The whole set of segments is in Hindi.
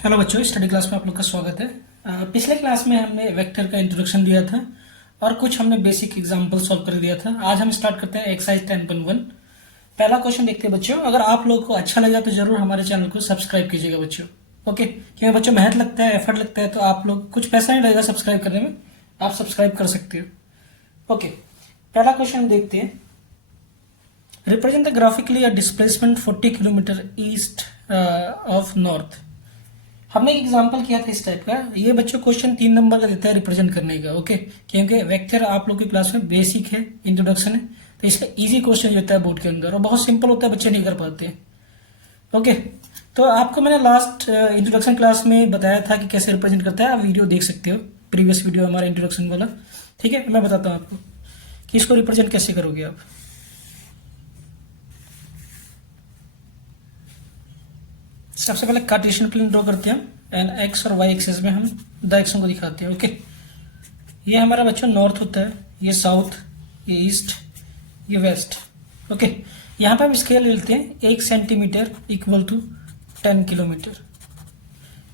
हेलो बच्चों, स्टडी क्लास में आप लोग का स्वागत है। पिछले क्लास में हमने वेक्टर का इंट्रोडक्शन दिया था और कुछ हमने बेसिक एग्जांपल सॉल्व कर दिया था। आज हम स्टार्ट करते हैं एक्सरसाइज 10.1। पहला क्वेश्चन देखते हैं बच्चों। अगर आप लोग को अच्छा लगा तो जरूर हमारे चैनल को सब्सक्राइब कीजिएगा बच्चों। ओके, क्योंकि बच्चों मेहनत लगता है, एफर्ट लगता है, तो आप लोग कुछ पैसा नहीं लगेगा सब्सक्राइब करने में, आप सब्सक्राइब कर सकते हो। ओके, पहला क्वेश्चन देखते हैं। Represent the graphically a displacement 40 kilometre east of north. हमने एक एग्जांपल किया था इस टाइप का। ये बच्चों क्वेश्चन 3 नंबर का देता है रिप्रेजेंट करने का। ओके, क्योंकि वेक्टर आप लोग की क्लास में बेसिक है, इंट्रोडक्शन है, तो इसका इजी क्वेश्चन होता है बोर्ड के अंदर और बहुत सिंपल होता है, बच्चे नहीं कर पाते हैं। ओके, तो आपको मैंने लास्ट इंट्रोडक्शन क्लास में बताया था कि कैसे रिप्रेजेंट करता है। आप वीडियो देख सकते हो, प्रीवियस वीडियो हमारा इंट्रोडक्शन वाला। ठीक है, मैं बताता हूँ आपको कि इसको रिप्रेजेंट कैसे करोगे आप। सबसे पहले कार्टेशियन प्लेन ड्रॉ करते हैं एंड एक्स और वाई एक्सिस में हम डायरेक्शन को दिखाते हैं। ओके, ये हमारा बच्चों नॉर्थ होता है, ये साउथ, ये ईस्ट, ये वेस्ट। ओके, यहाँ पे हम स्केल लेते हैं 1 सेंटीमीटर इक्वल टू 10 किलोमीटर,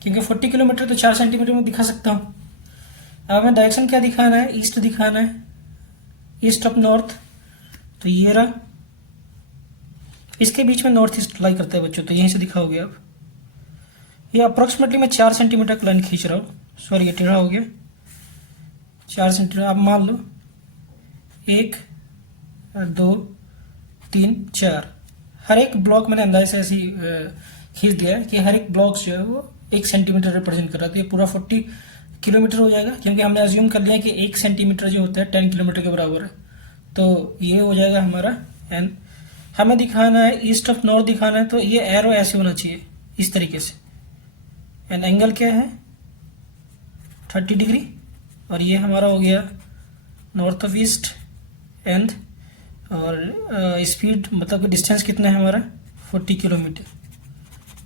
क्योंकि 40 किलोमीटर तो 4 सेंटीमीटर में दिखा सकता हूँ। अब हमें डायरेक्शन क्या दिखाना है, ईस्ट दिखाना है, ईस्ट ऑफ नॉर्थ, तो ये रहा। इसके बीच में नॉर्थ ईस्ट लाई करता है बच्चों, तो यहीं से दिखाओगे आप। ये अप्रोक्सीमेटली मैं 4 सेंटीमीटर का लाइन खींच रहा हूँ। सॉरी, ये टेढ़ा हो गया। 4 सेंटीमीटर आप मान लो, 1 2 3 4। हर एक ब्लॉक मैंने अंदाजे से ऐसी खींच दिया है कि हर एक ब्लॉक जो है वो 1 सेंटीमीटर रिप्रेजेंट कर रहा है। तो ये पूरा 40 किलोमीटर हो जाएगा, क्योंकि हमने अज्यूम कर लिया कि 1 सेंटीमीटर जो होता है 10 किलोमीटर के बराबर है। तो ये हो जाएगा हमारा। एंड हमें दिखाना है ईस्ट ऑफ नॉर्थ दिखाना है, तो ये एरो ऐसे होना चाहिए, इस तरीके से। एंड एंगल क्या है, 30 डिग्री। और ये हमारा हो गया नॉर्थ ऑफ ईस्ट। एंड और स्पीड मतलब कि डिस्टेंस कितना है हमारा, 40 किलोमीटर।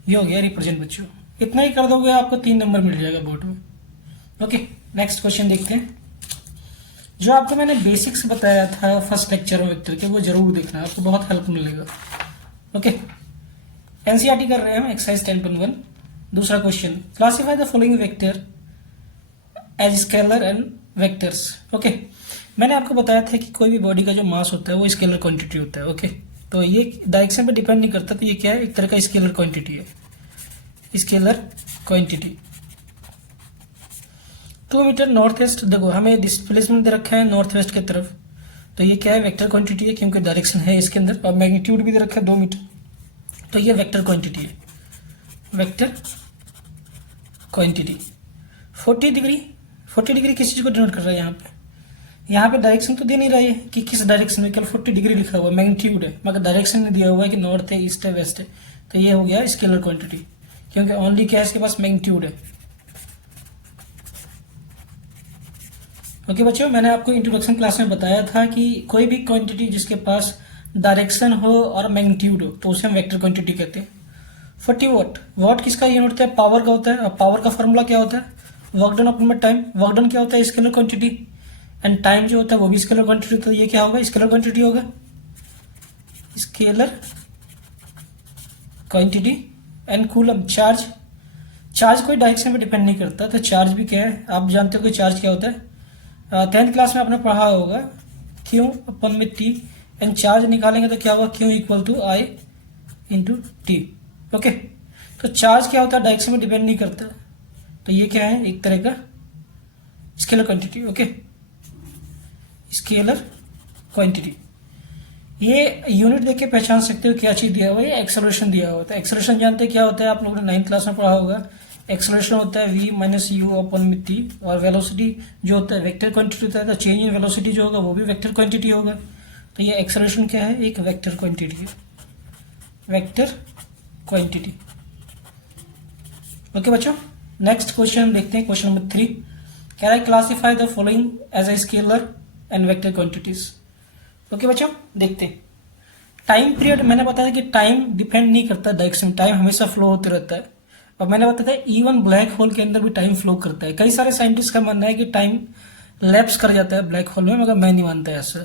ये हो गया रिप्रेजेंट बच्चों। इतना ही कर दोगे आपको 3 नंबर मिल जाएगा बोर्ड में। ओके, नेक्स्ट क्वेश्चन देखते हैं। जो आपको मैंने बेसिक्स बताया था फर्स्ट लेक्चर में वेक्टर के, वो जरूर देखना, आपको बहुत हेल्प मिलेगा। ओके, एनसीईआरटी कर रहे हैं हम, एक्सरसाइज 10.1। दूसरा question, classify the following vector as scalar and vectors. Okay, मैंने आपको बताया था कि कोई भी बॉडी का जो मास होता है वो स्केलर क्वांटिटी होता है। ओके, तो ये डायरेक्शन पे डिपेंड नहीं करता, तो ये क्या है, एक तरह का स्केलर क्वांटिटी है। Scalar quantity 2 metre north west. देखो हमें डिस्प्लेसमेंट दे रखा है नॉर्थ वेस्ट की तरफ, तो ये क्या है, वेक्टर क्वांटिटी है, क्योंकि डायरेक्शन है इसके अंदर। और मैग्नीट्यूड भी दे रखा है 2 मीटर, तो ये वेक्टर क्वांटिटी है, वेक्टर क्वांटिटी। 40 डिग्री किस चीज़ को डिनोट कर रहा है यहाँ पे डायरेक्शन तो दे नहीं रहा है कि किस डायरेक्शन में, केवल 40 डिग्री लिखा हुआ है, मैग्नीट्यूड है, मगर डायरेक्शन में दिया हुआ है कि नॉर्थ है, ईस्ट है, वेस्ट है। तो ये हो गया स्केलर क्वांटिटी, क्योंकि ओनली क्या है, इसके पास मैग्नीट्यूड है। ओके बच्चों, मैंने आपको इंट्रोडक्शन क्लास में बताया था कि कोई भी क्वांटिटी जिसके पास डायरेक्शन हो और मैग्नीट्यूड हो तो उसे हम वेक्टर क्वांटिटी कहते हैं। 40 वाट, वाट किसका यूनिट होता है, पावर का होता है। और पावर का फॉर्मूला क्या होता है, work done upon time. Work done क्या होता है, स्केलर क्वांटिटी। एंड टाइम जो होता है वो भी स्केलर क्वांटिटी होता है। ये क्या होगा, स्केलर क्वांटिटी होगा, scalar quantity. And coulomb, charge. Charge कोई डायरेक्शन पे डिपेंड नहीं करता, तो चार्ज भी क्या है, आप जानते हो कि चार्ज क्या होता है, 10th क्लास में आपने पढ़ा होगा, क्यू अपन में टी। एंड चार्ज निकालेंगे तो क्या होगा, Q equal to I into T. Okay, तो चार्ज क्या होता है, डायरेक्शन में डिपेंड नहीं करता, तो ये क्या है, एक तरह का scalar quantity. Okay, scalar quantity. ये यूनिट देख के पहचान सकते हो क्या चीज दिया हुआ है, एक्सेलरेशन दिया हुआ है। एक्सेलरेशन जानते हैं क्या होता है, आप लोगों ने 9th क्लास में पढ़ा होगा। एक्सेलरेशन होता है v माइनस यू अपन में टी। और वेलोसिटी जो होता है वेक्टर क्वांटिटी होता है, तो चेंज इन वेलोसिटी जो होगा वो भी वेक्टर क्वांटिटी होगा। तो ये एक्सेलरेशन क्या है, एक वेक्टर क्वांटिटी है, वेक्टर क्वांटिटी। ओके बच्चों, नेक्स्ट क्वेश्चन हम देखते हैं, question number 3। Can I classify the following as a scalar and vector quantities. Okay बच्चों, देखते हैं। टाइम पीरियड, मैंने बताया कि टाइम डिपेंड नहीं करता डायरेक्शन, टाइम हमेशा फ्लो होते रहता है। और मैंने बताया था इवन ब्लैक होल के अंदर भी टाइम फ्लो करता है। कई सारे साइंटिस्ट का मानना है कि टाइम लैप्स कर जाता है ब्लैक होल में, मगर मैं नहीं मानता ऐसा।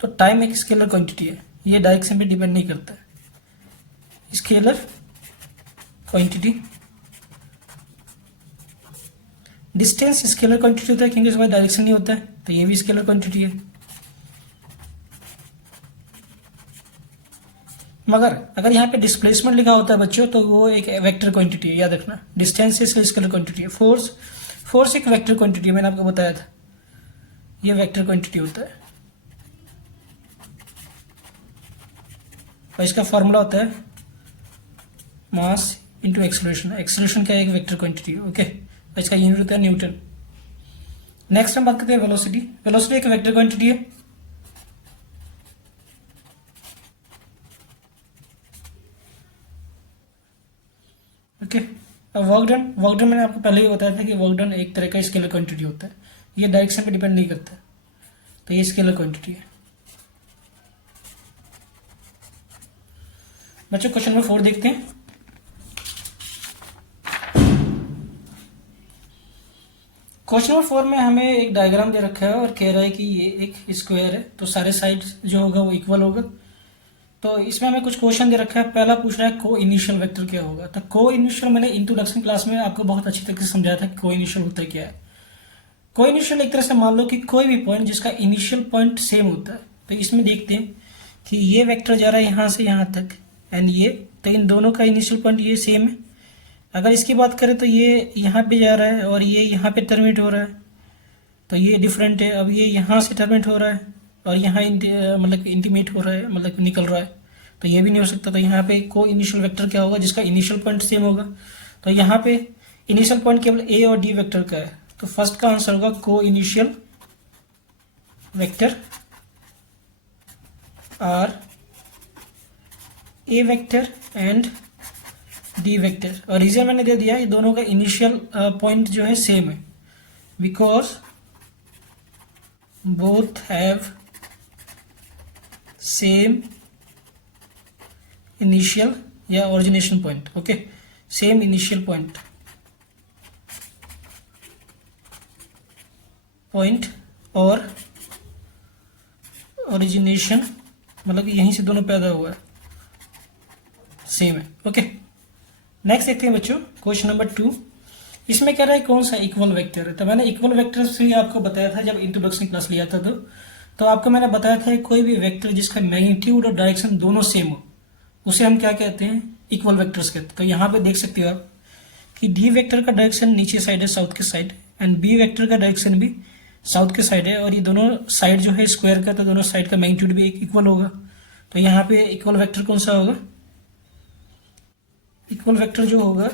तो टाइम एक स्केलर क्वांटिटी है, ये डायरेक्शन पे डिपेंड नहीं करता है। Scalar quantity distance scalar quantity होता है क्योंकि इसके बाद डायरेक्शन नहीं होता है, तो ये भी स्केलर क्वांटिटी है। मगर अगर यहाँ पे डिस्प्लेसमेंट लिखा होता है बच्चों तो वो एक वेक्टर क्वांटिटी है, याद रखना। डिस्टेंस इसलिए स्केलर क्वांटिटी है। फोर्स एक वेक्टर क्वांटिटी है, मैंने आपको बताया था, ये वेक्टर क्वांटिटी होता है। और इसका फॉर्मूला होता है मास इंटू एक्सेलरेशन। एक्सेलरेशन क्या है? एक वेक्टर क्वांटिटी है। ओके, इसका यूनिट होता है न्यूटन। नेक्स्ट हम बात करते हैं वेलोसिटी। वेलोसिटी एक वेक्टर क्वांटिटी है। ओके, अब वर्क डन मैंने आपको पहले ही बताया था कि वर्क डन एक तरह का स्केलर क्वांटिटी होता है, ये डायरेक्शन पे डिपेंड नहीं करता, तो ये स्केलर क्वांटिटी है। बच्चों क्वेश्चन नंबर 4 देखते हैं। क्वेश्चन नंबर 4 में हमें एक डायग्राम दे रखा है और कह रहा है कि ये एक स्क्वायर है, तो सारे साइड जो होगा वो इक्वल होगा। तो इसमें हमें कुछ क्वेश्चन दे रखा है। पहला पूछ रहा है को इनिशियल वेक्टर क्या होगा। तो को इनिशियल मैंने इंट्रोडक्शन क्लास में आपको बहुत अच्छी तरीके से समझाया था कि को इनिशियल होता है क्या है। को इनिशियल एक तरह से मान लो कि कोई भी पॉइंट जिसका इनिशियल पॉइंट सेम होता है। तो इसमें देखते हैं कि ये वेक्टर जा रहा है यहाँ से यहाँ तक एंड ये, तो इन दोनों का इनिशियल पॉइंट ये सेम है। अगर इसकी बात करें तो ये यहाँ पे जा रहा है और ये यहाँ पे टर्मिनेट हो रहा है, तो ये डिफरेंट है। अब ये यहाँ से टर्मिनेट हो रहा है और यहाँ मतलब इंटीमेट हो रहा है, मतलब निकल रहा है, तो ये भी नहीं हो सकता। तो यहाँ पे को इनिशियल वेक्टर क्या होगा? जिसका इनिशियल पॉइंट सेम होगा। तो यहाँ पे इनिशियल पॉइंट केवल ए और डी वेक्टर का है, तो फर्स्ट का आंसर होगा को initial vector are A vector and D vector. और रीजन मैंने दे दिया, ये दोनों का इनिशियल पॉइंट जो है सेम है, because both have same initial या origination point. Okay, same initial point और ओरिजिनेशन मतलब यहीं से दोनों पैदा हुआ है, सेम है। ओके, नेक्स्ट देखते हैं बच्चों क्वेश्चन नंबर 2। इसमें कह रहा है कौन सा इक्वल वेक्टर है। तो मैंने इक्वल वेक्टर से आपको बताया था जब इंट्रोडक्शन क्लास लिया था, तो आपको मैंने बताया था कोई भी वेक्टर जिसका मैग्नीट्यूड और डायरेक्शन दोनों सेम हो उसे हम क्या कहते हैं? इक्वल वेक्टर्स कहते हैं। तो यहाँ पे देख सकते हो आप कि डी वेक्टर का डायरेक्शन नीचे साइड है, साउथ के साइड, एंड बी वेक्टर का डायरेक्शन भी साउथ के साइड है, और ये दोनों साइड जो है स्क्वायर का, तो दोनों साइड का मैग्नीट्यूड भी एक इक्वल होगा। तो यहाँ पे इक्वल वेक्टर कौन सा होगा? इक्वल वेक्टर जो होगा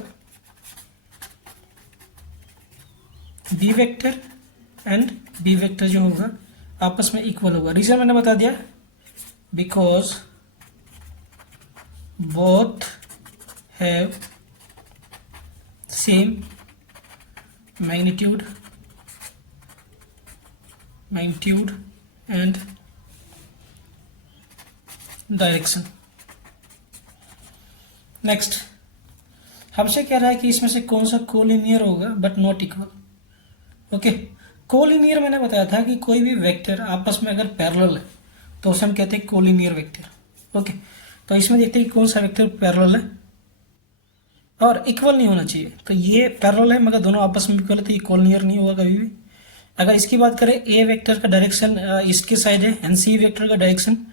B vector and B vector जो होगा आपस में इक्वल होगा। रीजन मैंने बता दिया, because both have same magnitude and direction। Next हमसे कह रहा है कि इसमें से कौन सा कोलिनियर होगा but not equal. Okay, collinear मैंने बताया था कि कोई भी वेक्टर आपस में अगर पैरेलल है तो उसे हम कहते हैं कोलिनियर वेक्टर। ओके, तो इसमें देखते हैं कि कौन सा वेक्टर पैरेलल है और इक्वल नहीं होना चाहिए। तो ये पैरेलल है मगर दोनों आपस में इक्वल है, तो ये कोलिनियर नहीं होगा कभी भी। अगर इसकी बात करें ए वेक्टर का डायरेक्शन ईस्ट के साइड है एंड सी वेक्टर का डायरेक्शन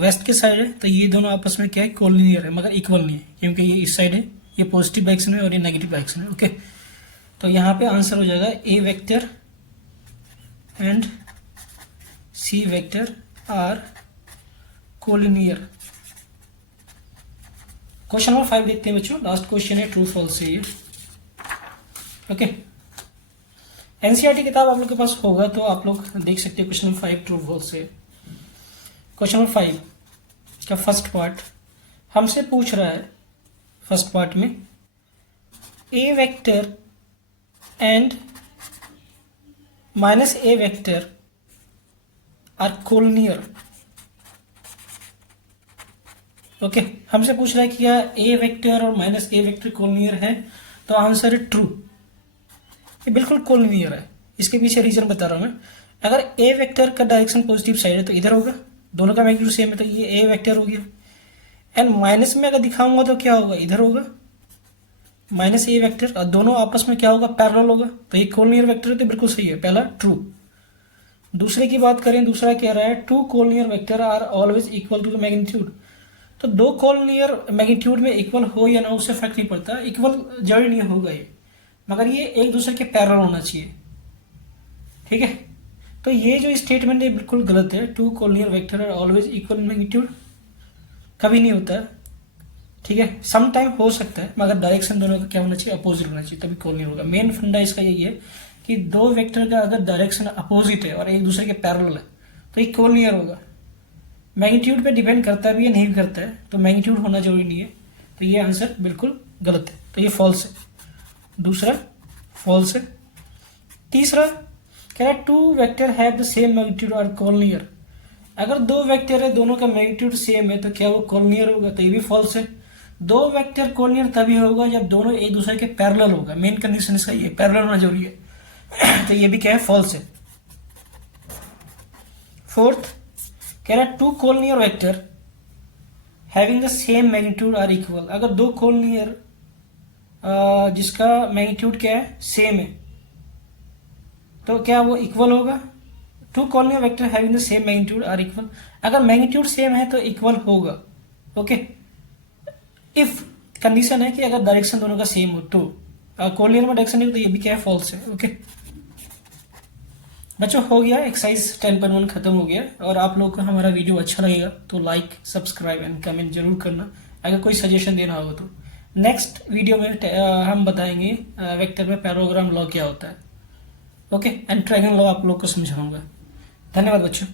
वेस्ट के साइड है, तो ये दोनों आपस में क्या है? कोलिनियर है, मगर इक्वल नहीं है, क्योंकि ये इस साइड है, ये पॉजिटिव डायरेक्शन है और ये नेगेटिव डायरेक्शन है। ओके, तो यहाँ पे आंसर हो जाएगा A vector and C vector are collinear. Question number 5 देखते हैं बच्चों, लास्ट क्वेश्चन है, ट्रू फॉल्स है ये। ओके, एनसीईआरटी किताब आप लोग के पास होगा तो आप लोग देख सकते हो। क्वेश्चन नंबर 5 ट्रू फॉल्स है। क्वेश्चन नंबर 5 का फर्स्ट पार्ट हमसे पूछ रहा है, फर्स्ट पार्ट में A vector and minus A vector are collinear. Okay, हमसे पूछ रहा है कि क्या ए वेक्टर और माइनस ए वेक्टर कोलिनियर है, तो आंसर है ट्रू, ये बिल्कुल कोलिनियर है। इसके पीछे रीजन बता रहा हूं मैं। अगर ए वेक्टर का डायरेक्शन पॉजिटिव साइड है तो इधर होगा, दोनों का मैग्नीट्यूड सेम है, तो ये ए वेक्टर हो गया। एंड माइनस में अगर दिखाऊंगा तो क्या होगा? इधर होगा। माइनस ए वेक्टर और दोनों आपस में क्या होगा, पैरेलल होगा, तो ये कोलिनियर वेक्टर है तो बिल्कुल सही है, पहला ट्रू। दूसरे की बात करें, दूसरा कह रहा है two collinear vector are always equal to the magnitude. तो दो कोलिनियर मैग्नीट्यूड में इक्वल हो या ना उससे फर्क नहीं पड़ता, इक्वल जरूरी नहीं होगा ये, मगर ये एक दूसरे के पैरेलल होना चाहिए, ठीक है। तो ये जो स्टेटमेंट है बिल्कुल गलत है, two collinear vector are always equal magnitude कभी नहीं होता है, ठीक है। सम टाइम हो सकता है, मगर डायरेक्शन दोनों का क्या होना चाहिए, अपोजिट होना चाहिए, तभी कोलिनियर होगा। मेन फंडा इसका यही है कि दो वेक्टर का अगर डायरेक्शन अपोजिट है और एक दूसरे के पैरेलल है तो ये कोलिनियर होगा। मैग्नीट्यूड पे डिपेंड करता है भी या नहीं करता है, तो मैग्नीट्यूड होना जरूरी नहीं है, तो ये आंसर बिल्कुल गलत है, तो ये फॉल्स है, दूसरा फॉल्स है। तीसरा कह रहा है two vector have the same magnitude और कोलिनियर। अगर दो वेक्टर है, दोनों का मैग्नीट्यूड सेम है, तो क्या वो कोलिनियर होगा, तो ये भी फॉल्स है। दो वेक्टर कोलिनियर तभी होगा जब दोनों एक दूसरे के पैरेलल होगा, मेन कंडीशन इसका ये, पैरेलल होना जरूरी है तो ये भी क्या है, फॉल्स है। फोर्थ कह रहा है two collinear vector having the same magnitude are equal. अगर दो कोलिनियर जिसका मैग्नीट्यूड क्या है, सेम है, तो क्या वो इक्वल होगा। Two collinear vector having the same magnitude are equal, अगर मैग्नीट्यूड सेम है तो इक्वल होगा, ओके। इफ कंडीशन है कि अगर डायरेक्शन दोनों का सेम हो तो, कोलिनियर में डायरेक्शन नहीं हो तो ये भी क्या है, फॉल्स है, ओके। बच्चों हो गया एक्सरसाइज 10.1 खत्म हो गया, और आप लोगों को हमारा वीडियो अच्छा लगेगा तो लाइक, सब्सक्राइब एंड कमेंट जरूर करना, अगर कोई सजेशन देना होगा तो। नेक्स्ट वीडियो में हम बताएंगे वेक्टर में पैराग्राम लॉ क्या होता है, ओके, एंड ट्रायंगल लॉ आप लोग को समझाऊंगा। धन्यवाद बच्चों।